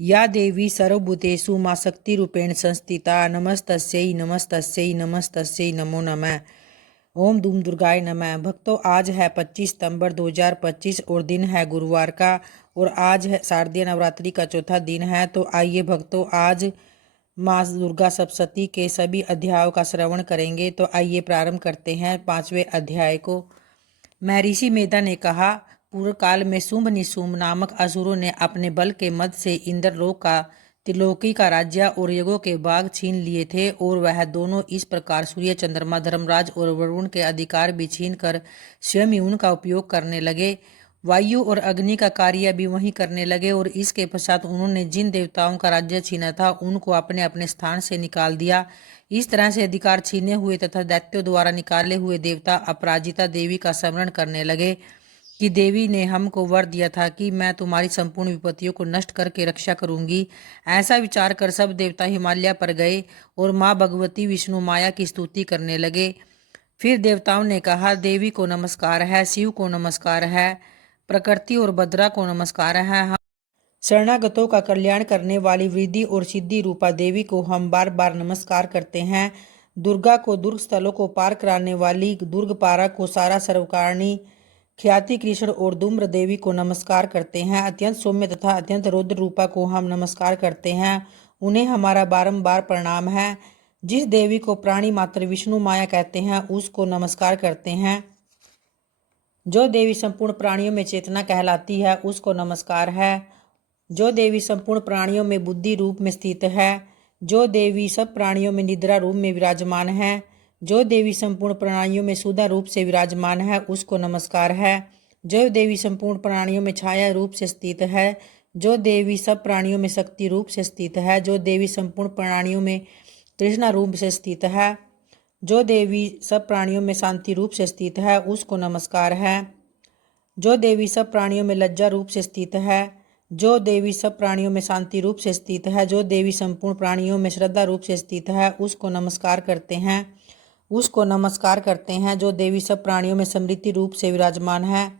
या देवी सर्वभूतेषु मां शक्तिरूपेण संस्थिता नमस्तस्यै नमस्तस्यै नमस्तस्यै नमो नमः। ओम धूम दुर्गाय नमः। भक्तों, आज है 25 सितंबर 2025 और दिन है गुरुवार का और आज है शारदीय नवरात्रि का चौथा दिन है। तो आइए भक्तों, आज माँ दुर्गा सप्तशती के सभी अध्यायों का श्रवण करेंगे। तो आइए प्रारंभ करते हैं 5वें अध्याय को। महर्षि मेधा ने कहा, पूर्व काल में शुंभ निशुंभ नामक असुरों ने अपने बल के मद से इंद्रलोक का, त्रिलोकी का राज्य और यज्ञों के भाग छीन लिए थे और वह दोनों इस प्रकार सूर्य, चंद्रमा, धर्मराज और वरुण के अधिकार भी छीन कर स्वयं ही उनका उपयोग करने लगे। वायु और अग्नि का कार्य भी वही करने लगे और इसके पश्चात उन्होंने जिन देवताओं का राज्य छीना था उनको अपने अपने स्थान से निकाल दिया। इस तरह से अधिकार छीने हुए तथा दैत्यों द्वारा निकाले हुए देवता अपराजिता देवी का स्मरण करने लगे कि देवी ने हमको वर दिया था कि मैं तुम्हारी संपूर्ण विपत्तियों को नष्ट करके रक्षा करूंगी। ऐसा विचार कर सब देवता हिमालय पर गए और माँ भगवती विष्णु माया की स्तुति करने लगे। फिर देवताओं ने कहा, देवी को नमस्कार है, शिव को नमस्कार है, प्रकृति और भद्रा को नमस्कार है। हम शरणागतों का कल्याण करने वाली वृद्धि और सिद्धि रूपा देवी को हम बार बार नमस्कार करते हैं। दुर्गा को दुर्ग स्थलों को पार कराने वाली, दुर्गपारा को सारा सर्वकारिणी ख्याति कृष्ण और धूम्र देवी को नमस्कार करते हैं। अत्यंत सौम्य तथा अत्यंत रौद्र रूपा को हम नमस्कार करते हैं, उन्हें हमारा बारंबार प्रणाम है। जिस देवी को प्राणी मात्र विष्णु माया कहते हैं उसको नमस्कार करते हैं। जो देवी संपूर्ण प्राणियों में चेतना कहलाती है उसको नमस्कार है। जो देवी संपूर्ण प्राणियों में बुद्धि रूप में स्थित है। जो देवी सब प्राणियों में निद्रा रूप में विराजमान है। जो देवी संपूर्ण प्राणियों में सुधा रूप से विराजमान है उसको नमस्कार है। जो देवी संपूर्ण प्राणियों में छाया रूप से स्थित है। जो देवी सब प्राणियों में शक्ति रूप से स्थित है। जो देवी संपूर्ण प्राणियों में तृष्णा रूप से स्थित है। जो देवी सब प्राणियों में शांति रूप से स्थित है उसको नमस्कार है। जो देवी सब प्राणियों में लज्जा रूप से स्थित है। जो देवी सब प्राणियों में शांति रूप से स्थित है। जो देवी संपूर्ण प्राणियों में श्रद्धा रूप से स्थित है उसको नमस्कार करते हैं। उसको नमस्कार करते हैं जो देवी सब प्राणियों में समृद्धि रूप से विराजमान है।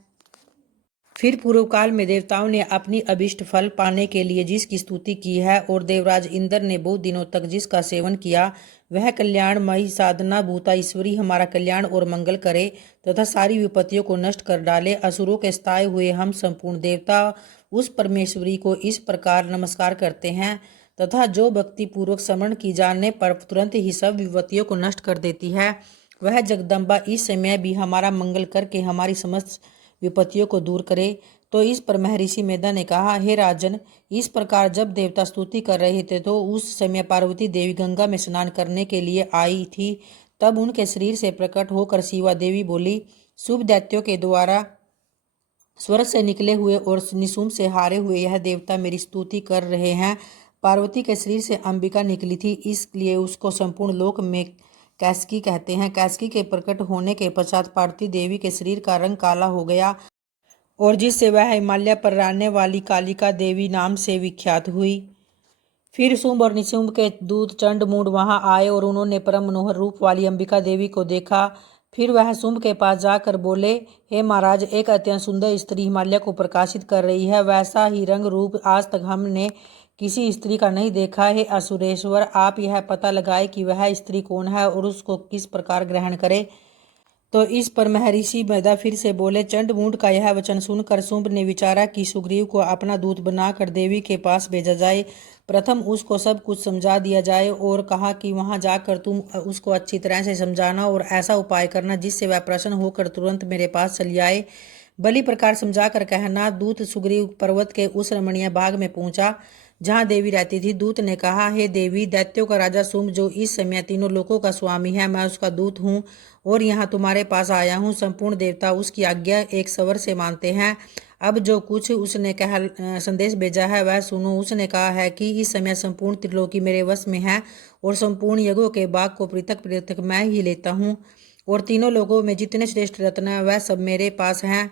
फिर पूर्व काल में देवताओं ने अपनी अभिष्ट फल पाने के लिए जिसकी स्तुति की है और देवराज इंद्र ने बहुत दिनों तक जिसका सेवन किया, वह कल्याणमयी साधना भूता ईश्वरी हमारा कल्याण और मंगल करे तथा सारी विपत्तियों को नष्ट कर डाले। असुरों के स्थाये हुए हम संपूर्ण देवता उस परमेश्वरी को इस प्रकार नमस्कार करते हैं तथा जो भक्ति पूर्वक स्मरण की जाने पर तुरंत ही सब विपत्तियों को नष्ट कर देती है, वह जगदम्बा इस समय भी हमारा मंगल करके हमारी समस्त विपत्तियों को दूर करे। तो इस पर महर्षि मेधा ने कहा, हे राजन, इस प्रकार जब देवता स्तुति कर रहे थे तो उस समय पार्वती देवी गंगा में स्नान करने के लिए आई थी। तब उनके शरीर से प्रकट होकर शिवा देवी बोली, शुभ दैत्यों के द्वारा स्वर्ग से निकले हुए और निशुंभ से हारे हुए यह देवता मेरी स्तुति कर रहे हैं। पार्वती के शरीर से अंबिका निकली थी, इसलिए उसको संपूर्ण लोक में कैसकी कहते हैं। कैसकी के प्रकट होने के पश्चात पार्वती देवी के शरीर का रंग काला हो गया और जिससे वह हिमालय पर रहने वाली कालिका देवी नाम से विख्यात हुई। फिर शुंभ और निशुंभ के दूत चंड मूंड वहां आए और उन्होंने परम मनोहर रूप वाली अंबिका देवी को देखा। फिर वह शुंभ के पास जाकर बोले, हे महाराज, एक अत्यंत सुंदर स्त्री हिमालय को प्रकाशित कर रही है। वैसा ही रंग रूप आज तक हमने किसी स्त्री का नहीं देखा। है असुरेश्वर, आप यह पता लगाए कि वह स्त्री कौन है और उसको किस प्रकार ग्रहण करे। तो इस पर महर्षि मेधा फिर से बोले, चंडमुंड का यह वचन सुनकर शुंभ ने विचारा कि सुग्रीव को अपना दूत बनाकर देवी के पास भेजा जाए। प्रथम उसको सब कुछ समझा दिया जाए और कहा कि वहां जाकर तुम उसको अच्छी तरह से समझाना और ऐसा उपाय करना जिससे वह प्रसन्न होकर तुरंत मेरे पास चली आए। भली प्रकार समझा कर कहना। दूत सुग्रीव पर्वत के उस रमणीय भाग में पहुंचा जहां देवी रहती थी। दूत ने कहा, हे देवी, दैत्यों का राजा शुंभ जो इस समय तीनों लोकों का स्वामी है, मैं उसका दूत हूँ और यहाँ तुम्हारे पास आया हूँ। संपूर्ण देवता उसकी आज्ञा एक स्वर से मानते हैं। अब जो कुछ उसने संदेश भेजा है वह सुनो। उसने कहा है कि इस समय संपूर्ण त्रिलोकी मेरे वश में है और संपूर्ण यज्ञों के भाग को पृथक पृथक मैं ही लेता हूँ और तीनों लोगों में जितने श्रेष्ठ रत्न है वह सब मेरे पास हैं।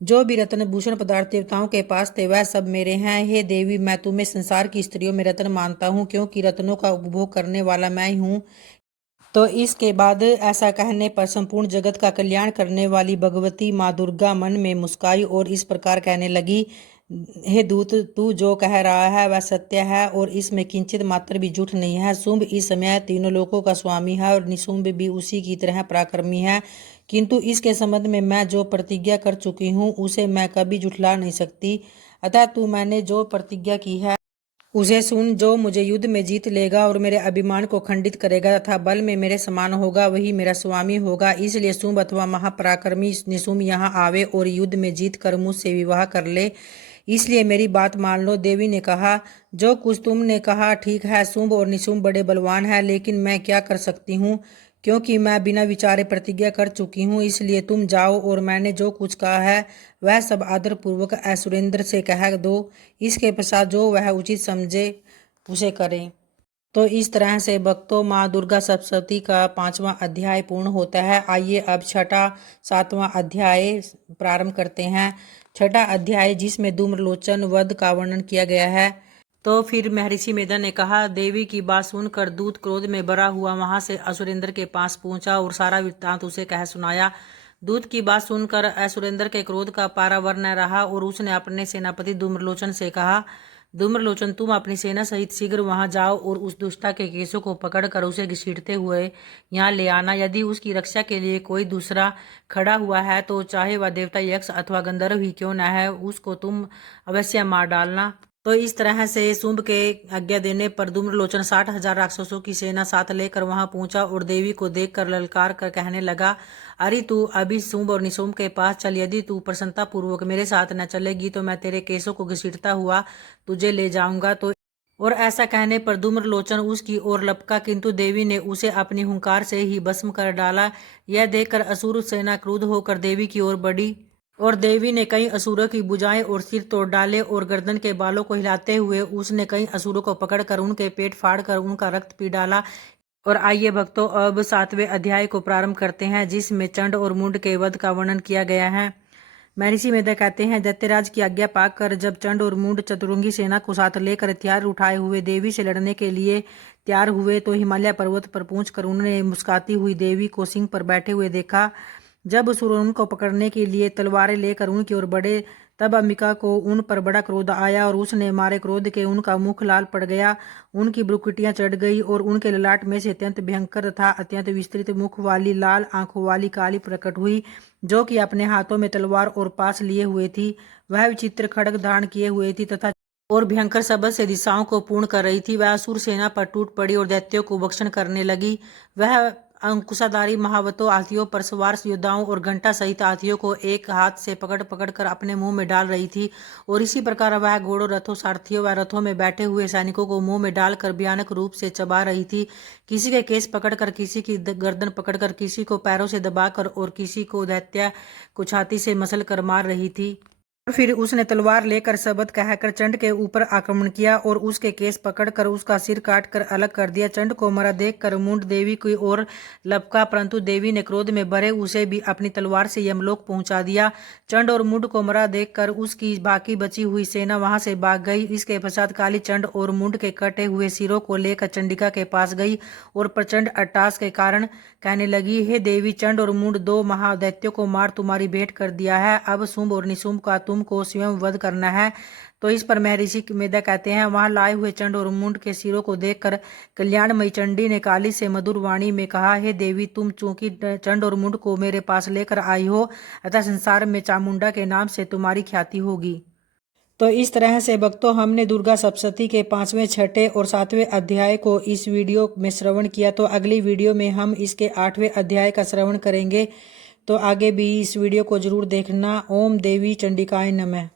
जो भी रत्न भूषण पदार्थ देवताओं के पास थे वह सब मेरे हैं। हे देवी, मैं तुम्हें संसार की स्त्रियों में रत्न मानता हूँ क्योंकि रत्नों का उपभोग करने वाला मैं ही हूँ। तो इसके बाद ऐसा कहने पर संपूर्ण जगत का कल्याण करने वाली भगवती माँ दुर्गा मन में मुस्काई और इस प्रकार कहने लगी, हे दूत, तू जो कह रहा है वह सत्य है और इसमें किंचित मात्र भी झूठ नहीं है। शुंभ इस समय तीनों लोकों का स्वामी है और निशुंभ भी उसी की तरह पराक्रमी है, किंतु इसके संबंध में मैं जो प्रतिज्ञा कर चुकी हूँ उसे मैं कभी झुठला नहीं सकती। अतः तू मैंने जो प्रतिज्ञा की है उसे सुन। जो मुझे युद्ध में जीत लेगा और मेरे अभिमान को खंडित करेगा तथा बल में मेरे समान होगा वही मेरा स्वामी होगा। इसलिए शुंभ अथवा महापराक्रमी निशुंभ यहाँ आवे और युद्ध में जीत कर मुझसे विवाह कर ले। इसलिए मेरी बात मान लो। देवी ने कहा, जो कुछ तुमने कहा ठीक है। शुंभ और निशुंभ बड़े बलवान हैं, लेकिन मैं क्या कर सकती हूँ, क्योंकि मैं बिना विचारे प्रतिज्ञा कर चुकी हूँ। इसलिए तुम जाओ और मैंने जो कुछ कहा है वह सब आदरपूर्वक असुरेंद्र से कह दो। इसके पश्चात जो वह उचित समझे उसे करें। तो इस तरह से भक्तों माँ दुर्गा सप्तशती का 5वां अध्याय पूर्ण होता है। आइए अब छठा 7वां अध्याय प्रारंभ करते हैं। छठा अध्याय जिसमें धूम्रलोचन वध का वर्णन किया गया है। तो फिर महर्षि मेधा ने कहा, देवी की बात सुनकर दूत क्रोध में भरा हुआ वहां से असुरेंद्र के पास पहुंचा और सारा वृत्तांत उसे कह सुनाया। दूत की बात सुनकर असुरेंद्र के क्रोध का पारावर न रहा और उसने अपने सेनापति धूम्रलोचन से कहा, धूम्रलोचन, तुम अपनी सेना सहित शीघ्र वहां जाओ और उस दुष्टा के केशों को पकड़कर उसे घसीटते हुए यहाँ ले आना। यदि उसकी रक्षा के लिए कोई दूसरा खड़ा हुआ है तो चाहे वह देवता, यक्ष अथवा गंधर्व ही क्यों न है, उसको तुम अवश्य मार डालना। तो इस तरह से शुंभ के आज्ञा देने पर धूम्रलोचन 60,000 राक्षसों की सेना साथ लेकर वहां पहुंचा और देवी को देखकर ललकार कर कहने लगा, अरे तू अभी शुंभ और निशुंभ के पास चल। यदि तू प्रसन्नता पूर्वक मेरे साथ न चलेगी तो मैं तेरे केसों को घसीटता हुआ तुझे ले जाऊंगा। तो और ऐसा कहने पर धूम्रलोचन उसकी ओर लपका, किंतु देवी ने उसे अपनी हुंकार से ही भस्म कर डाला। यह देखकर असुर सेना क्रुद्ध होकर देवी की ओर बढ़ी और देवी ने कई असुरों की भुजाएं और सिर तोड़ डाले और गर्दन के बालों को हिलाते हुए उसने कई असुरों को पकड़कर उनके पेट फाड़कर उनका रक्त पी डाला। और आइए भक्तों अब 7वें अध्याय को प्रारंभ करते हैं, जिसमें चंड और मुंड के वध का वर्णन किया गया है। महर्षि मेधा कहते हैं, दैत्यराज की आज्ञा पाकर जब चंड और मुंड चतुरंगी सेना को साथ लेकर हथियार उठाए हुए देवी से लड़ने के लिए तैयार हुए तो हिमालय पर्वत पर पहुंचकर उन्होंने मुस्कुराती हुई देवी को सिंह पर बैठे हुए देखा। जब असुर उनको पकड़ने के लिए तलवारें लेकर उनकी ओर बढ़े तब अंबिका को उन पर बड़ा क्रोध आया और उसने मारे क्रोध के उनका मुख लाल पड़ गया, उनकी भ्रुकुटियां चढ़ गई और उनके ललाट में से अत्यंत भयंकर तथा अत्यंत विस्तृत मुख वाली लाल आंखों वाली काली प्रकट हुई, जो कि अपने हाथों में तलवार और पास लिए हुए थी। वह विचित्र खड्ग धारण किए हुए थी तथा और भयंकर शब्द से दिशाओं को पूर्ण कर रही थी। वह असुर सेना पर टूट पड़ी और दैत्यों को भक्षण करने लगी। वह अंकुशाधारी महावतों हाथियों पर सवार योद्धाओं और घंटा सहित हाथियों को एक हाथ से पकड़ पकड़ कर अपने मुंह में डाल रही थी और इसी प्रकार वह घोड़ों, रथों, सारथियों व रथों में बैठे हुए सैनिकों को मुंह में डालकर भयानक रूप से चबा रही थी। किसी के केस पकड़कर, किसी की गर्दन पकड़कर, किसी को पैरों से दबाकर और किसी को दैत्य को छाती से मसल कर मार रही थी। और फिर उसने तलवार लेकर शब्द कहकर चंड के ऊपर आक्रमण किया और उसके केस पकड़कर उसका सिर काटकर अलग कर दिया। चंड को मरा देखकर मुंड देवी की ओर लपका, परंतु देवी ने क्रोध में भरे उसे भी अपनी तलवार से यमलोक पहुंचा दिया। चंड और मुंड को मरा देखकर उसकी बाकी बची हुई सेना वहां से भाग गई। इसके पश्चात काली चंड और मुंड के कटे हुए सिरों को लेकर चंडिका के पास गई और प्रचंड अट्टहास के कारण कहने लगी, हे देवी, चंड और मुंड 2 महादैत्यों को मार तुम्हारी भेंट कर दिया है। अब शुंभ और निशुंभ का तुमको स्वयं वध करना है। तो इस पर महर्षि मेधा कहते हैं, वहां लाए हुए चंड और मुंड के सिरों को देखकर कल्याणमयी चंडी ने काली से मधुर वाणी में कहा, हे देवी, तुम चूंकि चंड और मुंड को मेरे पास लेकर आई हो अतः संसार में चामुंडा के नाम से तुम्हारी ख्याति होगी। तो इस तरह से भक्तों हमने दुर्गा सप्तशती के 5वें, 6ठे और 7वें अध्याय को इस वीडियो में श्रवण किया। तो अगली वीडियो में हम इसके 8वें अध्याय का श्रवण करेंगे। तो आगे भी इस वीडियो को जरूर देखना। ओम देवी चंडिकाय नमः।